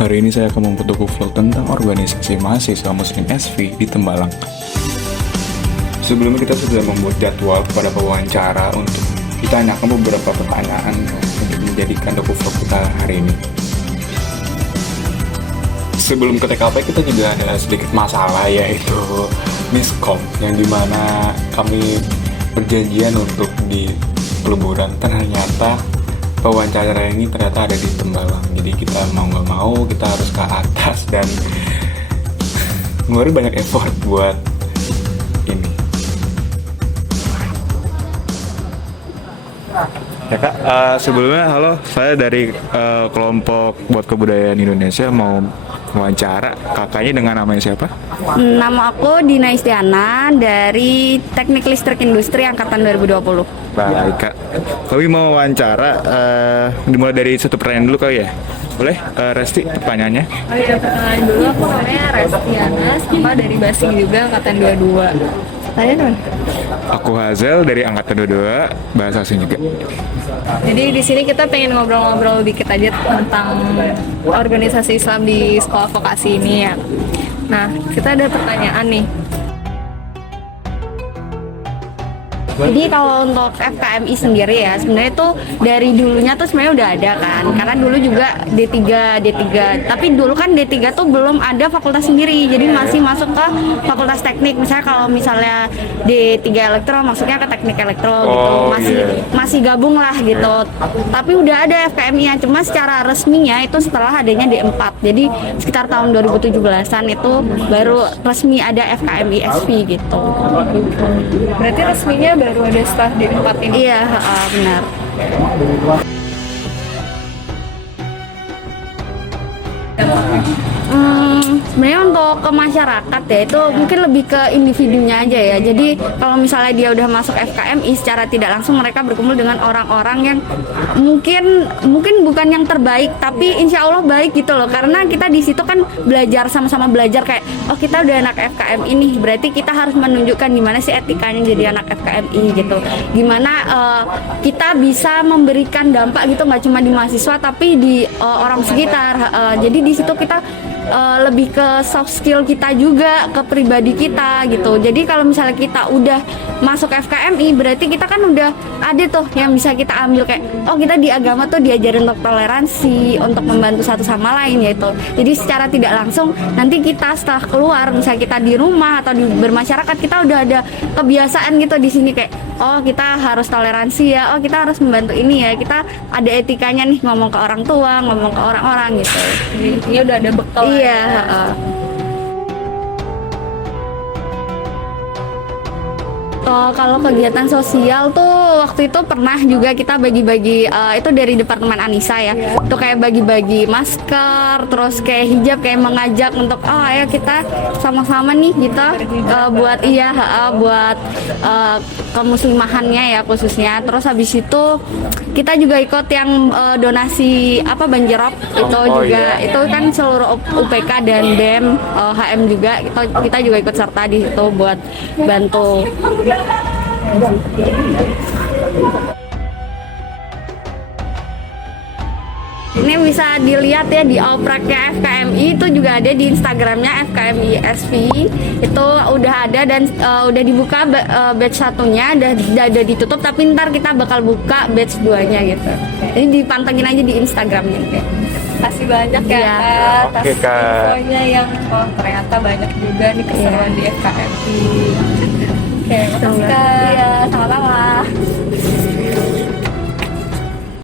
Hari ini saya akan membuat vlog tentang organisasi mahasiswa Muslim SV di Tembalang. Sebelumnya kita sudah membuat jadwal pada pewawancara untuk ditanyakan beberapa pertanyaan untuk menjadikan vlog kita hari ini. Sebelum ke TKP kita juga ada sedikit masalah, yaitu miskom, yang dimana kami berjanjian untuk di peleburan, ternyata pewawancara ini ternyata ada di Tembalang. Jadi kita mau nggak mau kita harus ke atas dan ngeluarin banyak effort buat ini. Ya Kak, sebelumnya halo, saya dari kelompok buat kebudayaan Indonesia mau wawancara. Kakaknya dengan namanya siapa? Nama aku Dina Istiana dari Teknik Listrik Industri Angkatan 2020. Baik Kak, kami mau wawancara, dimulai dari satu pertanyaan dulu kali ya? Boleh, Resti, pertanyaannya? Oh iya, perkenalan dulu, aku namanya Restiana, sama dari Basing juga, Angkatan 22. Tanya dong. Aku Hazel dari Angkatan 22, Bahasa Asing juga. Jadi di sini kita pengen ngobrol-ngobrol dikit aja tentang organisasi Islam di sekolah vokasi ini ya. Nah, kita ada pertanyaan nih. Jadi kalau untuk FKMI sendiri ya, sebenarnya tuh dari dulunya tuh sebenarnya udah ada kan. Karena dulu juga D3. Tapi dulu kan D3 tuh belum ada fakultas sendiri. Jadi masih masuk ke fakultas teknik. Misalnya kalau misalnya D3 elektro masuknya ke teknik elektro gitu. Masih gabung lah gitu. Tapi udah ada FKMI-nya, cuma secara resminya itu setelah adanya D4. Jadi sekitar tahun 2017-an itu baru resmi ada FKMI SV gitu. Berarti resminya baru ada setelah D4 ini? Iya, benar. Sebenarnya untuk ke masyarakat ya itu mungkin lebih ke individunya aja ya. Jadi kalau misalnya dia udah masuk FKMI, secara tidak langsung mereka berkumpul dengan orang-orang yang mungkin bukan yang terbaik, tapi insya Allah baik gitu loh. Karena kita di situ kan belajar, sama-sama belajar kayak, oh kita udah anak FKMI nih, berarti kita harus menunjukkan gimana sih etikanya jadi anak FKMI gitu. Gimana kita bisa memberikan dampak gitu, nggak cuma di mahasiswa tapi di orang sekitar. Jadi di situ kita lebih ke soft skill kita juga, ke pribadi kita gitu. Jadi kalau misalnya kita udah masuk FKMI, berarti kita kan udah ada tuh yang bisa kita ambil kayak, oh kita di agama tuh diajarin untuk toleransi, untuk membantu satu sama lain yaitu. Jadi secara tidak langsung nanti kita setelah keluar, misalnya kita di rumah atau di bermasyarakat, kita udah ada kebiasaan gitu di sini kayak, oh kita harus toleransi ya, oh kita harus membantu ini ya, kita ada etikanya nih ngomong ke orang tua, ngomong ke orang-orang gitu. Ini udah ada bekal. Iya. Kalau kegiatan sosial tuh waktu itu pernah juga kita bagi-bagi, itu dari Departemen Anissa ya, itu kayak bagi-bagi masker, terus kayak hijab, kayak mengajak untuk ayo kita sama-sama nih gitu, buat buat kemuslimahannya ya khususnya. Terus habis itu kita juga ikut yang donasi banjirop itu juga, itu kan seluruh UPK dan BEM, HM juga kita juga ikut serta di situ buat bantu. Ini bisa dilihat ya di opraknya FKMI, itu juga ada di Instagramnya FKMI SV, itu udah ada dan udah dibuka batch satunya, udah ditutup, tapi ntar kita bakal buka batch 2-nya gitu. Jadi dipantengin aja di Instagramnya. Kasih banyak ya Kak, atas infonya yang ternyata banyak juga nih keseruan di FKMI. Oke, makasih Kak. Iya, sama-sama.